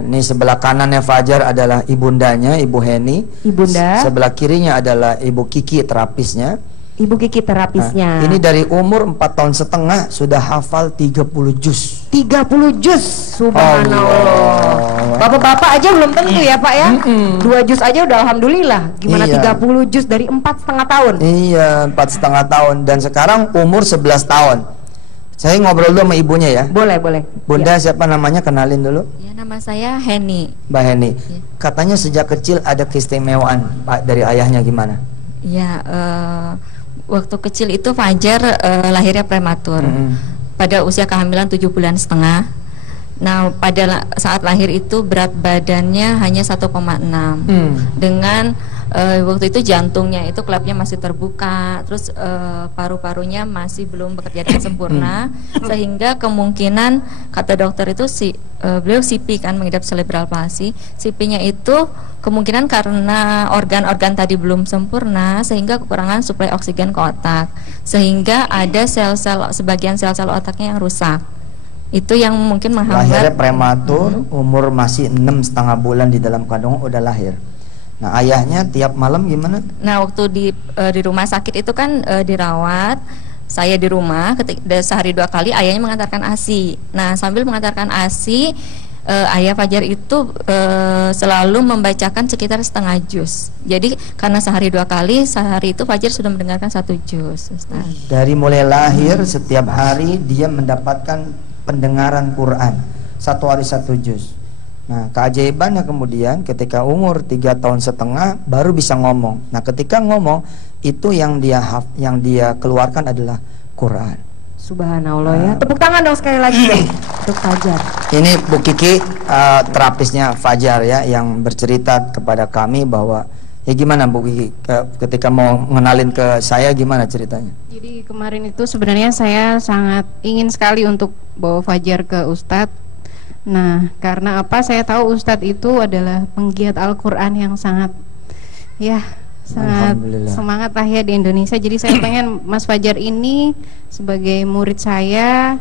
Ini sebelah kanannya Fajar adalah ibundanya, Ibu Heni. Ibunda. Sebelah kirinya adalah Ibu Kiki, terapisnya. Ibu Kiki terapisnya. Ini dari umur 4 tahun setengah sudah hafal 30 juz. 30 juz. Subhanallah. Bapak-bapak aja belum tentu ya Pak ya. 2 juz aja udah alhamdulillah. Gimana Iya. 30 juz dari 4,5 tahun? Iya, 4,5 tahun. Dan sekarang umur 11 tahun. Saya ngobrol dulu sama ibunya ya. Boleh, boleh. Bunda, Ya. siapa namanya? Kenalin dulu. Ya, nama saya Heni. Mbak Heni. Ya. Katanya sejak kecil ada keistimewaan Pak dari ayahnya, gimana? Ya, waktu kecil itu Fajar lahirnya prematur. Pada usia kehamilan 7 bulan setengah. Nah, pada saat lahir itu berat badannya hanya 1,6. Dengan waktu itu jantungnya itu klepnya masih terbuka, terus paru-parunya masih belum bekerja dengan sempurna, sehingga kemungkinan kata dokter itu beliau CP kan, mengidap cerebral palsy. CP-nya itu kemungkinan karena organ-organ tadi belum sempurna sehingga kekurangan suplai oksigen ke otak, sehingga ada sel-sel, sebagian sel-sel otaknya yang rusak. Itu yang mungkin menghambat. Lahirnya prematur, umur masih 6,5 bulan di dalam kandungan udah lahir. Nah, ayahnya tiap malam gimana? Nah, waktu di rumah sakit itu kan dirawat, saya di rumah sehari 2 kali ayahnya mengantarkan ASI. Nah, sambil mengantarkan ASI, ayah Fajar itu selalu membacakan sekitar setengah juz. Jadi karena sehari 2 kali, sehari itu Fajar sudah mendengarkan 1 juz, Ustaz. Dari mulai lahir setiap hari dia mendapatkan pendengaran Quran, 1 hari 1 juz. Nah, keajaibannya kemudian ketika umur 3 tahun setengah baru bisa ngomong. Nah, ketika ngomong itu yang dia keluarkan adalah Quran. Subhanallah ya. Tepuk tangan dong sekali lagi dong untuk Fajar. Ini Bu Kiki, terapisnya Fajar ya, yang bercerita kepada kami bahwa ya gimana Bu Kiki ketika mau ngenalin ke saya, gimana ceritanya? Jadi kemarin itu sebenarnya saya sangat ingin sekali untuk bawa Fajar ke Ustadz. Nah, karena apa? Saya tahu Ustadz itu adalah penggiat Al-Quran yang sangat semangat lah ya di Indonesia. Jadi saya pengen Mas Fajar ini sebagai murid saya,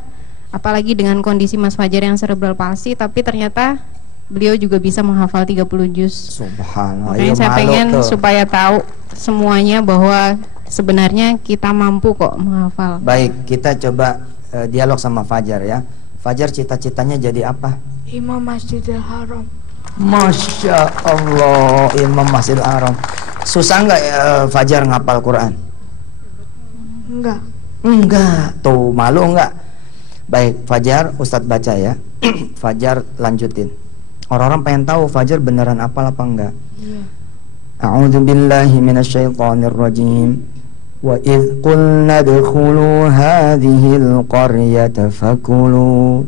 apalagi dengan kondisi Mas Fajar yang cerebral palsy, tapi ternyata beliau juga bisa menghafal 30 juz. Subhanallah. Makanya saya pengen supaya tahu semuanya bahwa sebenarnya kita mampu kok menghafal. Baik, kita coba dialog sama Fajar ya. Fajar cita-citanya jadi apa? Imam Masjidil Haram. Masya Allah, Imam Masjidil Haram. Susah nggak Fajar ngapal Quran? Enggak. Enggak, tuh malu enggak? Baik, Fajar, Ustadz baca ya. Fajar lanjutin. Orang-orang pengen tahu Fajar beneran hafal apa enggak? Iya. A'udzu billahi minasyaitonir rajim. Wa idh qulna dkhulu hadhil qaryata fakulu.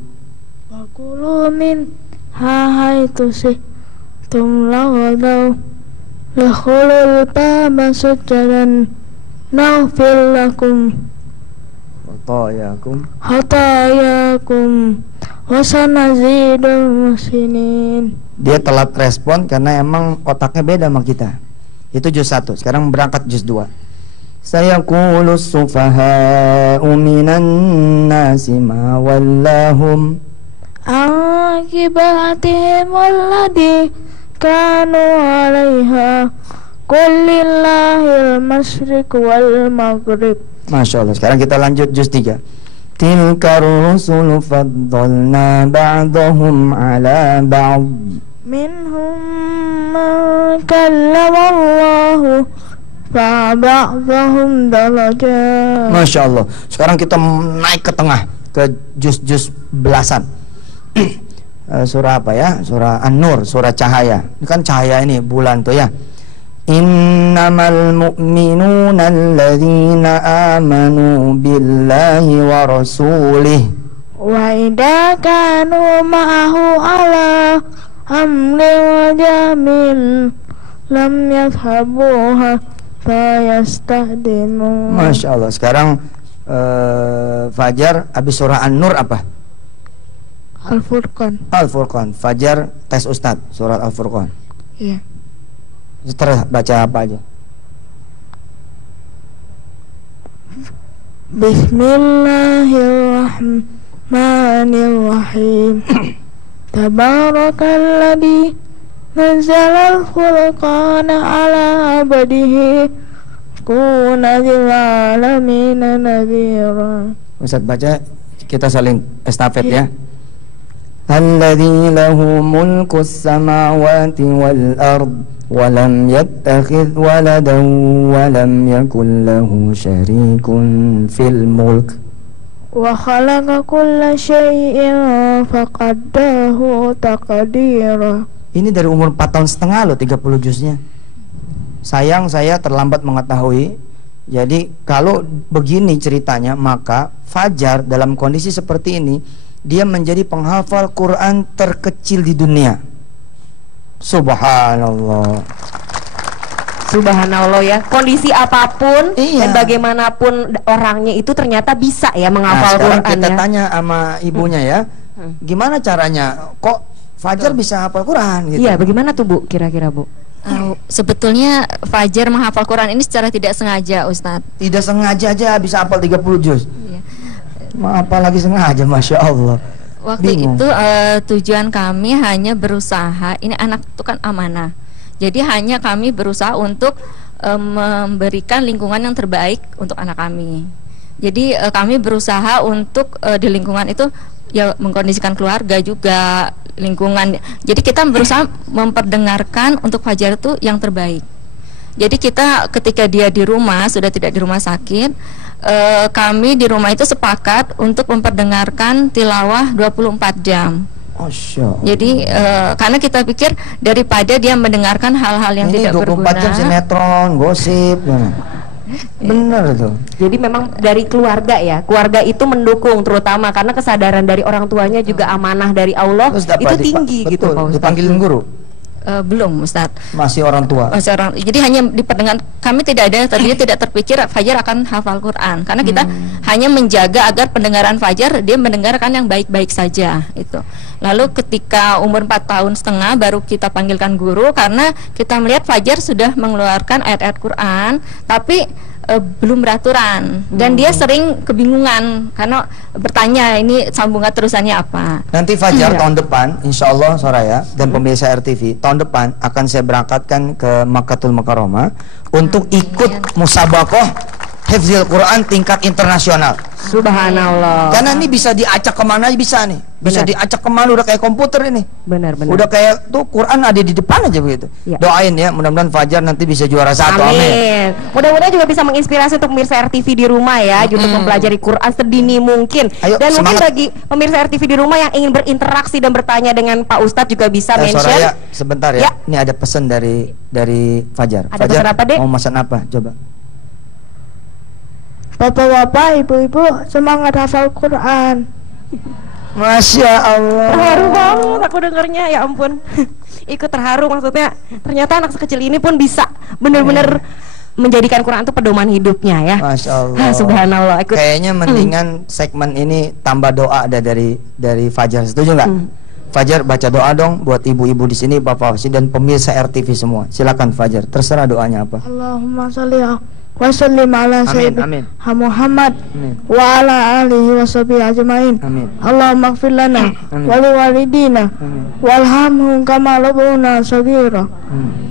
Fakulu min haitsu si'tum laghadaw lakhulul baba sujadan naghfir lakum hatayakum wasanazidul musinin. Dia telat respon karena emang otaknya beda sama kita. Itu juz 1. Sekarang berangkat juz 2. Sayaqulu sufaha'u minan nasi ma wallahum akibatihim alladhi kanu 'alaiha qul lillahil masyriq wal maghrib. Masya Allah. Sekarang kita lanjut juz 3. Tilkar rusulu faddalna ba'dahum ala ba'd Minhum man kallama Allahu fa'ba'dahum darajat. Masya Allah. Sekarang kita naik ke tengah, ke juz-juz belasan. Surah apa ya? Surah An-Nur, surah cahaya. Ini kan cahaya ini, bulan tuh ya. Innamal mu'minuna alladzina amanu billahi wa rasulih Wa idza kanu ma'ahu ala amrin wa jamil lam yadhhabuha fayastahdimu. Masya Allah. Sekarang Fajar habis surah An-Nur apa? Al-Furqan. Al-Furqan. Fajar tes Ustadz surat Al-Furqan. Iya. Terus baca apa aja? Bismillahirrahmanirrahim. Tabarakalladzi nazzalal furqana ala abdihi kuna lil alamin nadhira. Ustaz baca, kita saling estafet ya. Alladzi lahu mulkus samawati wal ard wa lam yattakhidh waladan wa lam yakul lahu syarikun fil mulk Wa khalaqa kulla syai'in faqaddahu taqdira. Ini dari umur 4 tahun setengah loh 30 juznya. Sayang saya terlambat mengetahui. Jadi kalau begini ceritanya, maka Fajar dalam kondisi seperti ini dia menjadi penghafal Quran terkecil di dunia. Subhanallah. Subhanallah ya. Kondisi apapun Iya. dan bagaimanapun orangnya itu ternyata bisa ya menghafal Sekarang Quran kita ya. tanya sama ibunya ya, gimana caranya? Kok Fajar bisa hafal Quran gitu? Iya, bagaimana tuh Bu kira-kira Bu? Sebetulnya Fajar menghafal Quran ini secara tidak sengaja, Ustadz. Tidak sengaja aja bisa hafal 30 juz. Iya. Apalagi sengaja, Masya Allah. Waktu Bingung. itu tujuan kami hanya berusaha, ini anak itu kan amanah. Jadi hanya kami berusaha untuk memberikan lingkungan yang terbaik untuk anak kami. Jadi kami berusaha untuk di lingkungan itu ya mengkondisikan keluarga juga, lingkungan. Jadi kita berusaha memperdengarkan untuk Fajar itu yang terbaik. Jadi kita ketika dia di rumah, sudah tidak di rumah sakit, kami di rumah itu sepakat untuk memperdengarkan tilawah 24 jam. Masya Allah. Jadi karena kita pikir daripada dia mendengarkan hal-hal yang Ini tidak 24 jam berguna. sinetron, gosip. Bener tuh. Jadi memang dari keluarga ya, keluarga itu mendukung terutama karena kesadaran dari orang tuanya juga amanah dari Allah Terus dapat itu tinggi gitu Pak Ustadz. dipanggilin guru? Belum, Ustadz. Masih orang tua. Jadi hanya diperdengar, kami tidak ada tadinya tidak terpikir Fajar akan hafal Quran karena kita hanya menjaga agar pendengaran Fajar dia mendengarkan yang baik-baik saja itu. Lalu ketika umur 4 tahun setengah baru kita panggilkan guru karena kita melihat Fajar sudah mengeluarkan ayat-ayat Quran tapi belum beraturan dan dia sering kebingungan karena bertanya ini sambungan terusannya apa. Nanti Fajar tahun depan, insya Allah Soraya dan pemirsa RTV, tahun depan akan saya berangkatkan ke Makkatul Mukarramah untuk ikut musabakoh Hifzil Quran tingkat internasional. Subhanallah. Karena ini bisa diacak kemana aja bisa nih. Bisa Benar. diacak kemana, udah kayak komputer ini. Benar-benar. Udah kayak tuh Quran ada di depan aja begitu. Ya. Doain ya, mudah-mudahan Fajar nanti bisa juara 1. Amin. Amin. Mudah-mudahan juga bisa menginspirasi untuk pemirsa RTV di rumah ya, untuk mempelajari Quran sedini mungkin. Ayo, dan mungkin semangat. bagi pemirsa RTV di rumah yang ingin berinteraksi dan bertanya dengan Pak Ustadz juga bisa mention. Soraya, sebentar ya. Ya. Ini ada pesan dari Fajar. Ada Fajar, pesan apa, Dek? mau pesan apa? Coba. Bapak-bapak, ibu-ibu, semangat hafal Quran. Masya Allah. Terharu banget aku dengarnya, ya ampun. Ikut terharu maksudnya. Ternyata anak sekecil ini pun bisa benar-benar menjadikan Quran itu pedoman hidupnya ya. Masya Allah. Subhanallah. Ikut. Kayaknya mendingan segmen ini tambah doa ada dari Fajar. Setuju nggak? Fajar baca doa dong buat ibu-ibu di sini, bapak dan pemirsa RTV semua. Silakan Fajar, terserah doanya apa. Allahumma sholli wa sallim ala Amin, sayyidina amin. Muhammad Amin. wa ala alihi wa sahbihi ajmain. Amin. Allahumma ighfir lana Amin. wa liwalidina Amin. warhamhum kama rabbuna shaghira.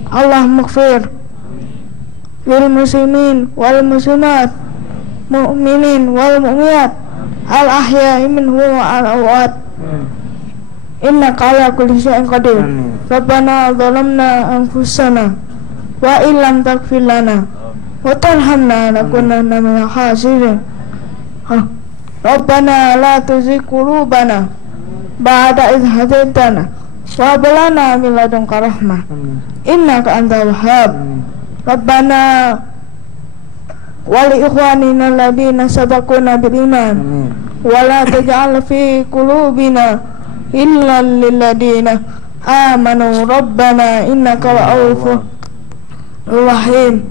Allahumma ighfir lil muslimin wal muslimat, mu'minin wal mu'minat, al ahya'i minhum wa al amwat. Innaka ala kulli syai'in qadir. Amin. Rabbana zalamna anfusana wa illam taghfir lana wa tarhamna lakunanna minal khasirin. Rabbana la tuzigh qulubana ba'da idh hadaitana wa hab lana min ladunka rahmah innaka antal wahhab. Rabbana wa li ikhwanina alladhina sabaquna bil iman wa la taj'al fi qulubina illa lil ladina amanu. Rabbana innaka ra'ufur rahim.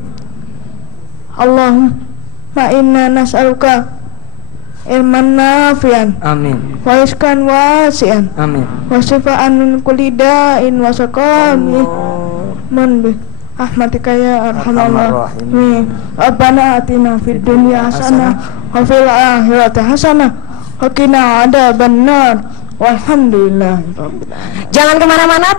Allahumma inna nas'aluka ilman nafi'an Amin. wa rizqan wasi'an Amin. wa shifaan min kulli da'in wa saqamin bi rahmatika ya arhamar rahimin. Rabbana atina fid dunya hasanah wa fil akhirati hasanah wa qina adzabannar. Walhamdulillahirabbil alamin. Jangan kemana-mana.